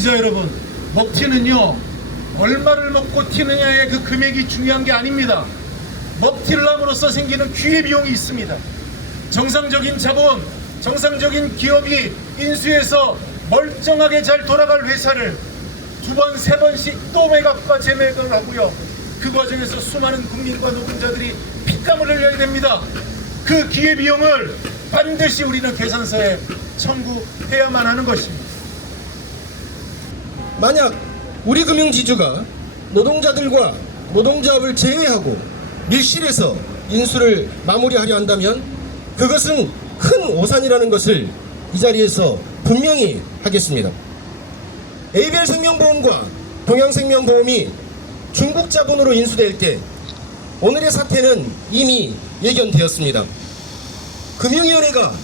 기자 여러분, 먹튀는요 얼마를 먹고 튀느냐의 그 금액이 중요한 게 아닙니다. 먹튀를 함으로써 생기는 기회비용이 있습니다. 정상적인 자본, 정상적인 기업이 인수해서 멀쩡하게 잘 돌아갈 회사를 두 번, 세 번씩 또 매각과 재매각을 하고요. 그 과정에서 수많은 국민과 노동자들이 피땀을 흘려야 됩니다. 그 기회비용을 반드시 우리는 계산서에 청구해야만 하는 것입니다. 만약 우리 금융지주가 노동자들과 노동조합을 제외하고 밀실에서 인수를 마무리하려 한다면 그것은 큰 오산이라는 것을 이 자리에서 분명히 하겠습니다. ABL생명보험과 동양생명보험이 중국 자본으로 인수될 때 오늘의 사태는 이미 예견되었습니다. 금융위원회가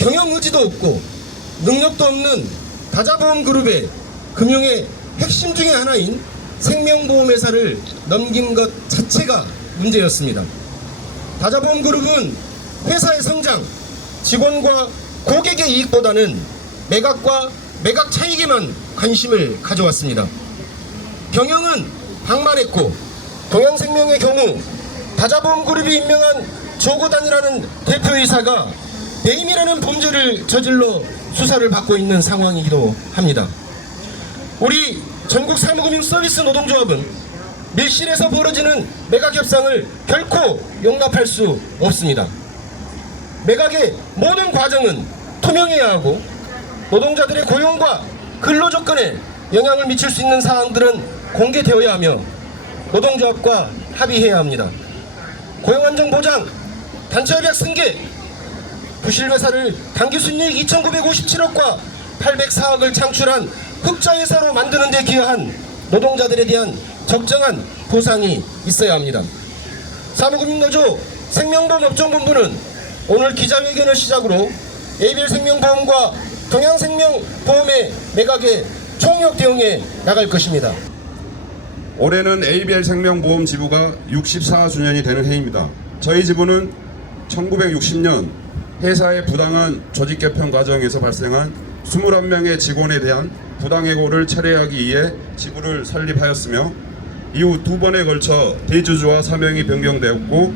경영 의지도 없고 능력도 없는 다자보험그룹의 금융의 핵심 중의 하나인 생명보험회사를 넘긴 것 자체가 문제였습니다. 다자보험그룹은 회사의 성장, 직원과 고객의 이익보다는 매각과 매각 차익에만 관심을 가져왔습니다. 경영은 방만했고 동양생명의 경우 다자보험그룹이 임명한 조고단이라는 대표이사가 배임이라는 범죄를 저질러 수사를 받고 있는 상황이기도 합니다. 우리 전국 사무금융서비스 노동조합은 밀실에서 벌어지는 매각 협상을 결코 용납할 수 없습니다. 매각의 모든 과정은 투명해야 하고 노동자들의 고용과 근로조건에 영향을 미칠 수 있는 사항들은 공개되어야 하며 노동조합과 합의해야 합니다. 고용안정보장, 단체협약 승계, 부실회사를 당기순이익 2,957억과 804억을 창출한 흑자회사로 만드는 데 기여한 노동자들에 대한 적정한 보상이 있어야 합니다. 사무금융노조 생명보험업종본부는 오늘 기자회견을 시작으로 ABL생명보험과 동양생명보험의 매각에 총력 대응해 나갈 것입니다. 올해는 ABL생명보험 지부가 64주년이 되는 해입니다. 저희 지부는 1960년 회사의 부당한 조직개편 과정에서 발생한 21명의 직원에 대한 부당해고를 철회하기 위해 지부를 설립하였으며 이후 두 번에 걸쳐 대주주와 사명이 변경되었고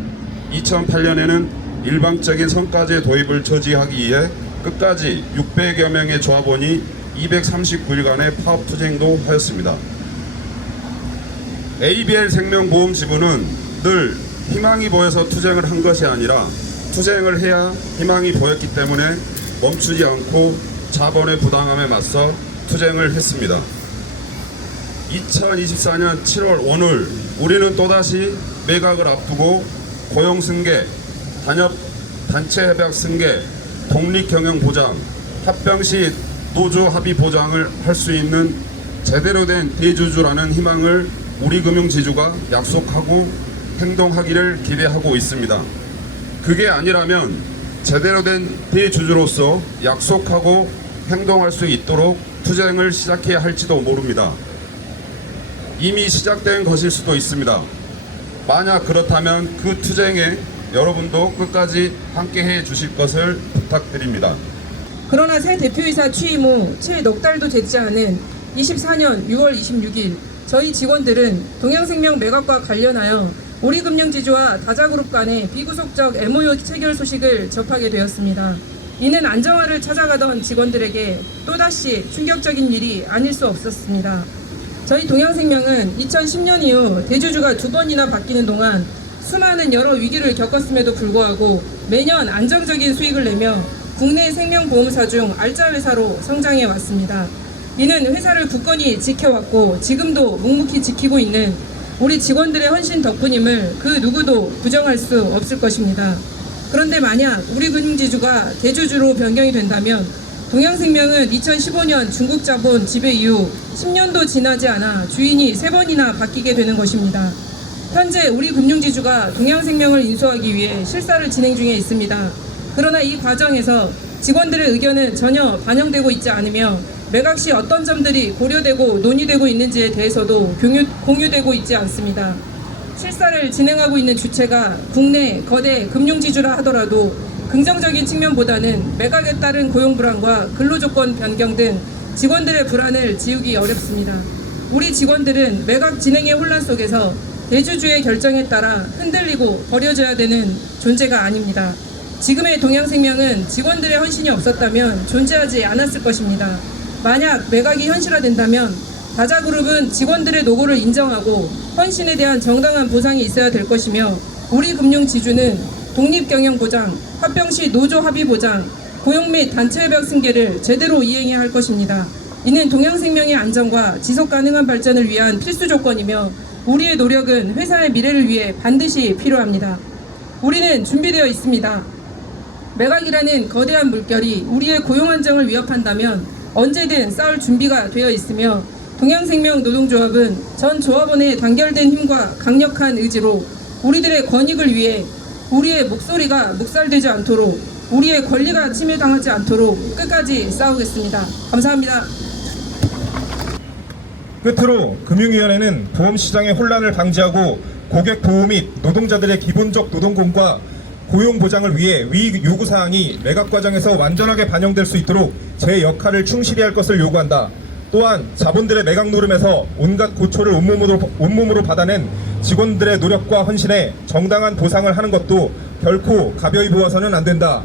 2008년에는 일방적인 성과제 도입을 저지하기 위해 끝까지 600여 명의 조합원이 239일간의 파업투쟁도 하였습니다. ABL생명보험 지부는 늘 희망이 보여서 투쟁을 한 것이 아니라 투쟁을 해야 희망이 보였기 때문에 멈추지 않고 자본의 부당함에 맞서 투쟁을 했습니다. 2024년 7월 오늘 우리는 또다시 매각을 앞두고 고용승계, 단체협약 승계, 독립경영보장, 합병시 노조 합의 보장을 할 수 있는 제대로 된 대주주라는 희망을 우리 금융지주가 약속하고 행동하기를 기대하고 있습니다. 그게 아니라면 제대로 된 대주주로서 약속하고 행동할 수 있도록 투쟁을 시작해야 할지도 모릅니다. 이미 시작된 것일 수도 있습니다. 만약 그렇다면 그 투쟁에 여러분도 끝까지 함께해 주실 것을 부탁드립니다. 그러나 새 대표이사 취임 후 채 넉 달도 되지 않은 24년 6월 26일 저희 직원들은 동양생명 매각과 관련하여 우리금융지주와 다자그룹 간의 비구속적 MOU 체결 소식을 접하게 되었습니다. 이는 안정화를 찾아가던 직원들에게 또다시 충격적인 일이 아닐 수 없었습니다. 저희 동양생명은 2010년 이후 대주주가 두 번이나 바뀌는 동안 수많은 여러 위기를 겪었음에도 불구하고 매년 안정적인 수익을 내며 국내 생명보험사 중 알짜 회사로 성장해 왔습니다. 이는 회사를 굳건히 지켜왔고 지금도 묵묵히 지키고 있는 우리 직원들의 헌신 덕분임을 그 누구도 부정할 수 없을 것입니다. 그런데 만약 우리 금융지주가 대주주로 변경이 된다면 동양생명은 2015년 중국 자본 지배 이후 10년도 지나지 않아 주인이 3번이나 바뀌게 되는 것입니다. 현재 우리 금융지주가 동양생명을 인수하기 위해 실사를 진행 중에 있습니다. 그러나 이 과정에서 직원들의 의견은 전혀 반영되고 있지 않으며 매각 시 어떤 점들이 고려되고 논의되고 있는지에 대해서도 공유되고 있지 않습니다. 실사를 진행하고 있는 주체가 국내 거대 금융지주라 하더라도 긍정적인 측면보다는 매각에 따른 고용불안과 근로조건 변경 등 직원들의 불안을 지우기 어렵습니다. 우리 직원들은 매각 진행의 혼란 속에서 대주주의 결정에 따라 흔들리고 버려져야 되는 존재가 아닙니다. 지금의 동양생명은 직원들의 헌신이 없었다면 존재하지 않았을 것입니다. 만약 매각이 현실화된다면 다자그룹은 직원들의 노고를 인정하고 헌신에 대한 정당한 보상이 있어야 될 것이며 우리금융지주는 독립경영보장, 합병시 노조 합의보장, 고용 및 단체협약 승계를 제대로 이행해야 할 것입니다. 이는 동양생명의 안전과 지속가능한 발전을 위한 필수 조건이며 우리의 노력은 회사의 미래를 위해 반드시 필요합니다. 우리는 준비되어 있습니다. 매각이라는 거대한 물결이 우리의 고용 안정을 위협한다면 언제든 싸울 준비가 되어 있으며 동양생명 노동조합은 전 조합원의 단결된 힘과 강력한 의지로 우리들의 권익을 위해 우리의 목소리가 묵살되지 않도록 우리의 권리가 침해당하지 않도록 끝까지 싸우겠습니다. 감사합니다. 끝으로 금융위원회는 보험시장의 혼란을 방지하고 고객 보호 및 노동자들의 기본적 노동권과 고용보장을 위해 위 요구사항이 매각 과정에서 완전하게 반영될 수 있도록 제 역할을 충실히 할 것을 요구한다. 또한 자본들의 매각 노름에서 온갖 고초를 온몸으로 받아낸 직원들의 노력과 헌신에 정당한 보상을 하는 것도 결코 가벼이 보아서는 안 된다.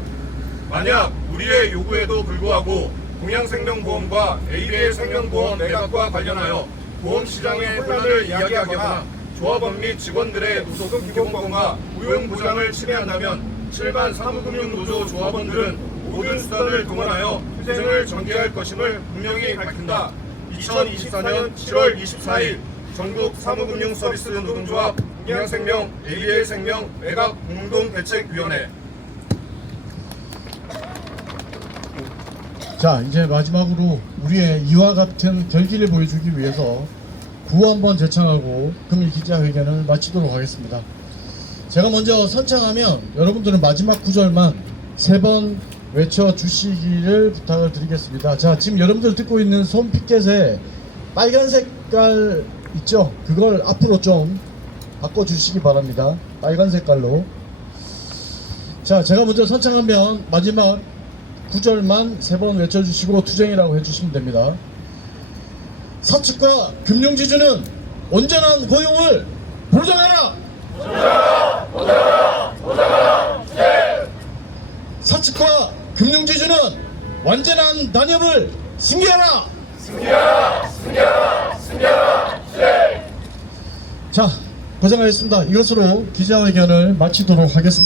만약 우리의 요구에도 불구하고 동양생명보험과 ABL 생명보험 매각과 관련하여 보험시장의 혼란을 이야기하거나 조합원 및 직원들의 노동 기본권과 고용보장을 침해한다면 실반 사무금융노조 조합원들은 모든 수단을 동원하여 투쟁을 전개할 것임을 분명히 밝힌다. 2024년 7월 24일 전국 사무금융서비스 노동조합 동양생명 ABL생명 매각 공동대책위원회. 자, 이제 마지막으로 우리의 이와 같은 결기를 보여주기 위해서 구호 한번 제창하고 금일 기자회견을 마치도록 하겠습니다. 제가 먼저 선창하면 여러분들은 마지막 구절만 3번 외쳐주시기를 부탁을 드리겠습니다. 자, 지금 여러분들 듣고 있는 손 피켓에 빨간 색깔 있죠? 그걸 앞으로 좀 바꿔주시기 바랍니다. 빨간 색깔로. 자, 제가 먼저 선창하면 마지막 구절만 3번 외쳐주시고 투쟁이라고 해주시면 됩니다. 사측과 금융지주는 온전한 고용을 보장하라! 사측과 금융지주는 완전한 단협을 승계하라! 자, 고생하셨습니다. 이것으로 기자회견을 마치도록 하겠습니다.